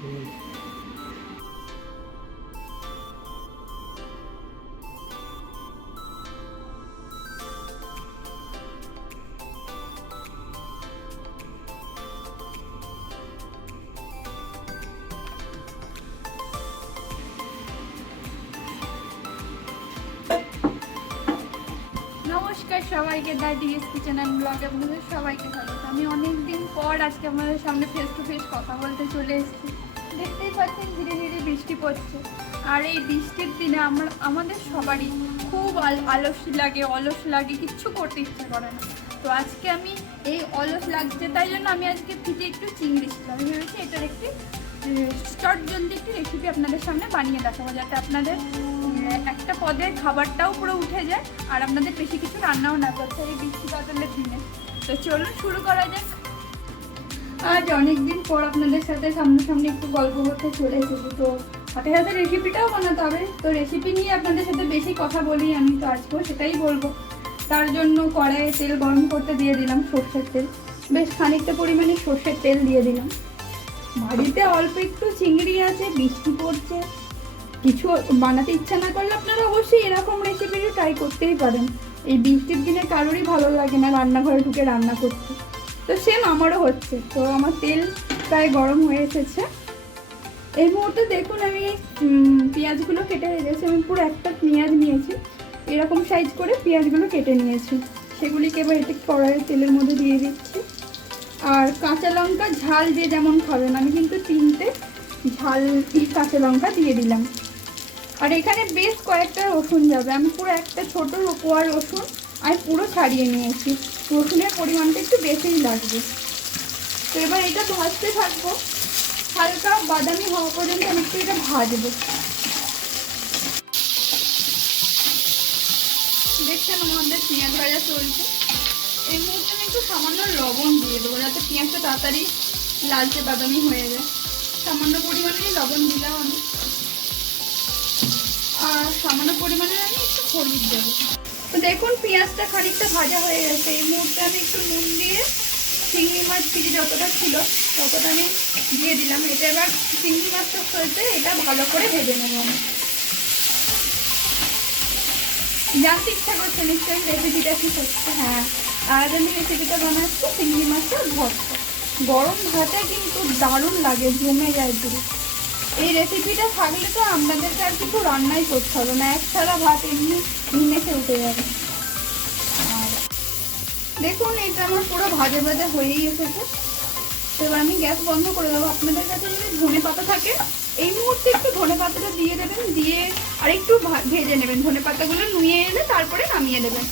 নমস্কার সবাইকে, the D S kitchen and ব্লগে আপনাদের সবাইকে স্বাগত। আমি অনেক দিন পর আজকে আমাদের সামনে ফেস টু ফেস কথা বলতে চলে এসেছি। দেখতেই পাচ্ছেন ধীরে ধীরে বৃষ্টি পড়ছে। আর এই বৃষ্টির দিনে আমরা, আমাদের সবারই খুব আল- আলস লাগে, অলস লাগে, কিচ্ছু করতে ইচ্ছে করে না। তো আজকে আমি এই অলস লাগছে, তাই জন্য আমি আজকে ফিটে একটু চিংড়ি ছিল। আমি ভেবেছি এটার একটি চট জলদি একটি রেসিপি আপনাদের সামনে বানিয়ে দেখাবো, যাতে আপনাদের একটা পদে খাবারটাও পুরো উঠে যায়, আর আপনাদের বেশি কিছু রান্নাও না হয় এই বৃষ্টি বাদলের দিনে। তো চলুন শুরু করা যাক। আজ অনেকদিন পর আপনাদের সাথে সামনাসামনি একটু গল্প করতে চলে এসেছি। তো সাথে সাথে রেসিপিটাও বানাতে হবে। তো রেসিপি নিয়ে আপনাদের সাথে বেশি কথা বলি আমি তো আজকেও সেটাই বলব। তার জন্য কড়াইয়ে তেল গরম করতে দিয়ে দিলাম সর্ষের তেল। বেশ খানিকটা পরিমাণে সর্ষের তেল দিয়ে দিলাম। বাড়িতে অল্প একটু চিংড়ি আছে বৃষ্টি পড়ছে। কিছু বানাতে ইচ্ছা না করলে আপনারা অবশ্যই এরকম রেসিপি ট্রাই করতেই পারেন। এই বৃষ্টির দিনে কারোরই ভালো লাগে না রান্নাঘরে ঢুকে রান্না করতে। তো সেম আমারও হচ্ছে। তো আমার তেল প্রায় গরম হয়ে এসেছে। এই মুহূর্তে দেখুন আমি পেঁয়াজগুলো কেটে রেখেছি। আমি পুরো একটা পেঁয়াজ নিয়েছি। এরকম সাইজ করে পেঁয়াজগুলো কেটে নিয়েছি। সেগুলিকে এবার এটি কড়াইয়ের তেলের মধ্যে দিয়ে দিচ্ছি। আর কাঁচা লঙ্কা ঝাল যে যেমন খাবেন, আমি কিন্তু তিনটে ঝাল কাঁচা লঙ্কা দিয়ে দিলাম। আর এখানে বেশ কয়েকটা রসুন যাবে। আমি পুরো একটা ছোট কোয়া রসুন আমি পুরো ছাড়িয়ে নিয়েছি। রসুনের পরিমাণটা একটু বেশিই লাগবে। তো এবার এটা ভাজতে থাকব। হালকা বাদামি হওয়া পর্যন্ত আমি একটু এটা ভাজবো। দেখছেন আমাদের পেঁয়াজ ভাজা চলছে। এই মুহূর্তে আমি একটু সামান্য লবণ দিয়ে দেবো যাতে পেঁয়াজটা তাড়াতাড়ি লালচে বাদামি হয়ে যায়। সামান্য পরিমাণেই লবণ দিলাম আমি। আর সামান্য পরিমাণে আমি একটু হলুদ দেবো। তো দেখুন, পেঁয়াজটা খানিকটা ভাজা হয়ে গেছে। এই মুহূর্তে আমি একটু নুন দিয়ে চিংড়ি মাছ ফিরে যতটা ছিল, ততটা আমি দিয়ে দিলাম। এটা এবার চিংড়ি মাছটা ফেলতে এটা ভালো করে ভেজে নেব আমি। জানতে ইচ্ছা করছে নিশ্চয়ই রেসিপিটা কি হচ্ছে হ্যাঁ আর আমি রেসিপিটা বানাচ্ছি চিংড়ি মাছের ভর্তা। গরম ভাতে কিন্তু দারুণ লাগে জমে যায় পুরো। এই রেসিপিটা থাকলে তো আপনাদেরকে আর কিছু রান্নাই করতে হবে না। এক ছাড়া ভাত এমনি নিমেষে উঠে যাবে। আর দেখুন এটা আমার পুরো ভাজা ভাজা হয়েই এসেছে। তো আমি গ্যাস বন্ধ করে দেবো। আপনাদের কাছে যদি ধনে পাতা থাকে, এই মুহূর্তে একটু ধনে পাতাটা দিয়ে দেবেন। দিয়ে আর একটু ভেজে নেবেন। ধনে পাতাগুলো নুয়ে এলে তারপরে নামিয়ে দেবেন।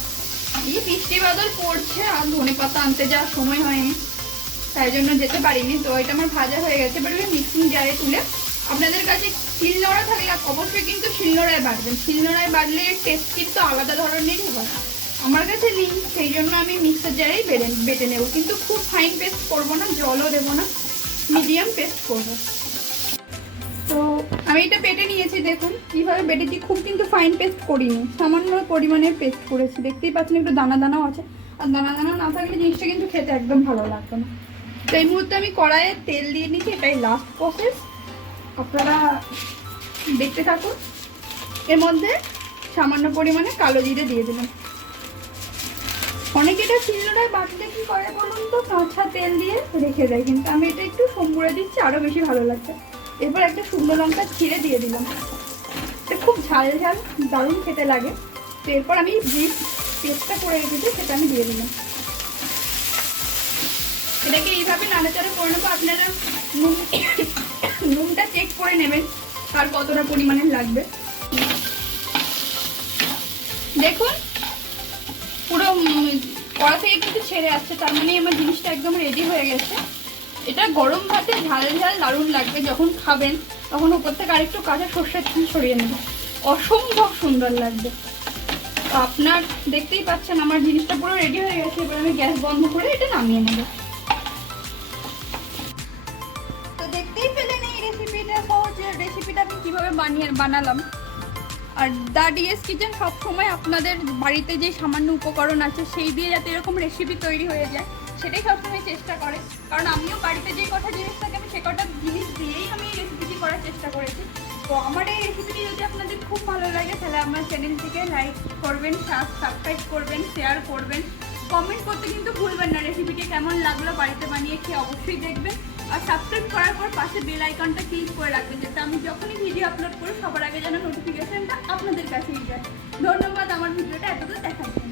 এই বৃষ্টি বাদল পড়ছে, আর ধনে পাতা আনতে যাওয়ার সময় হয়নি। তাই জন্য যেতে পারিনি। তো এটা আমার ভাজা হয়ে গেছে। এবার মিক্সিং জারে তুলে আপনাদের কাছে শিলনোড়া থাকলে অবশ্যই কিন্তু শিলনোড়ায় বাটবেন শিলনোড়ায় বাটলে টেস্ট কিন্তু আলাদা ধরনেরই হয় আমার কাছে নেই, সেই জন্য আমি মিক্সার জারেই বেটে বেটে নেব। কিন্তু খুব ফাইন পেস্ট করব না, জলও দেবো না মিডিয়াম পেস্ট করব। তো আমি এটা পেটে নিয়েছি, দেখুন। কীভাবে বেটেছি, খুব কিন্তু ফাইন পেস্ট করিনি। সামান্য পরিমাণে পেস্ট করেছি। দেখতেই পাচ্ছেন একটু দানা দানাও আছে। আর দানা দানা না থাকলে জিনিসটা কিন্তু খেতে একদম ভালো লাগতো না। তো এই মুহূর্তে আমি কড়াইয়ে তেল দিয়ে নিচ্ছি, এটাই লাস্ট প্রসেস আপনারা দেখতে থাকুন। এর মধ্যে সামান্য পরিমাণে কালো জিরে দিয়ে দিলাম। অনেকে এটা শিলনোড়ায় বাটলে কি করে বলুন তো? কাঁচা তেল দিয়ে রেখে দেয়। কিন্তু আমি এটা একটু সম্বুরে দিচ্ছি আরও বেশি ভালো লাগছে এরপর একটা শুকনো লঙ্কা ছিঁড়ে দিয়ে দিলাম। এটা খুব ঝাল ঝাল, দারুণ খেতে লাগে। তো এরপর আমি যে পেস্টটা করে রেখেছি, সেটা আমি দিয়ে দিলাম। এটাকে এইভাবে নাড়াচাড়া করে নেব, আপনারা নুন, নুনটা চেক করে নেবেন আর কতটা পরিমাণে লাগবে। দেখুন, পুরো কড়া থেকে কিন্তু ছেড়ে আসছে, তার মানে আমার জিনিসটা একদম রেডি হয়ে গেছে। এটা গরম ভাতে ঝাল ঝাল দারুণ লাগবে, যখন খাবেন, তখন উপর থেকে আরেকটু কাঁচা সর্ষের তেল ছড়িয়ে নেবেন। অসম্ভব সুন্দর লাগবে। তো আপনার দেখতেই পাচ্ছেন, আমার জিনিসটা পুরো রেডি হয়ে গেছে, এবার আমি গ্যাস বন্ধ করে এটা নামিয়ে নেব। রেসিপিটা সহজ রেসিপিটা আমি কীভাবে বানিয়ে বানালাম। আর দা ডিএস কিচেন সবসময় আপনাদের বাড়িতে যে সামান্য উপকরণ আছে, সেই দিয়ে যাতে এরকম রেসিপি তৈরি হয়ে যায়, সেটাই সবসময় চেষ্টা করে। কারণ আমিও বাড়িতে যে কটা জিনিস থাকে, আমি সে কটা জিনিস দিয়েই আমি এই রেসিপিটি করার চেষ্টা করেছি। তো আমার এই রেসিপিটি যদি আপনাদের খুব ভালো লাগে, তাহলে আমার চ্যানেলটিকে লাইক করবেন সাবস্ক্রাইব করবেন শেয়ার করবেন। কমেন্ট করতে কিন্তু ভুলবেন না রেসিপিটি কেমন লাগল বাড়িতে বানিয়ে খেয়ে অবশ্যই দেখবেন। আর সাবস্ক্রাইব করার পর পাশে বেল আইকনটা ক্লিক করে রাখবেন, যাতে আমি যখনই ভিডিও আপলোড করি, সবার আগে যেন নোটিফিকেশনটা আপনাদের কাছেই যায়। ধন্যবাদ, আমার ভিডিওটা এতটা দেখার জন্য।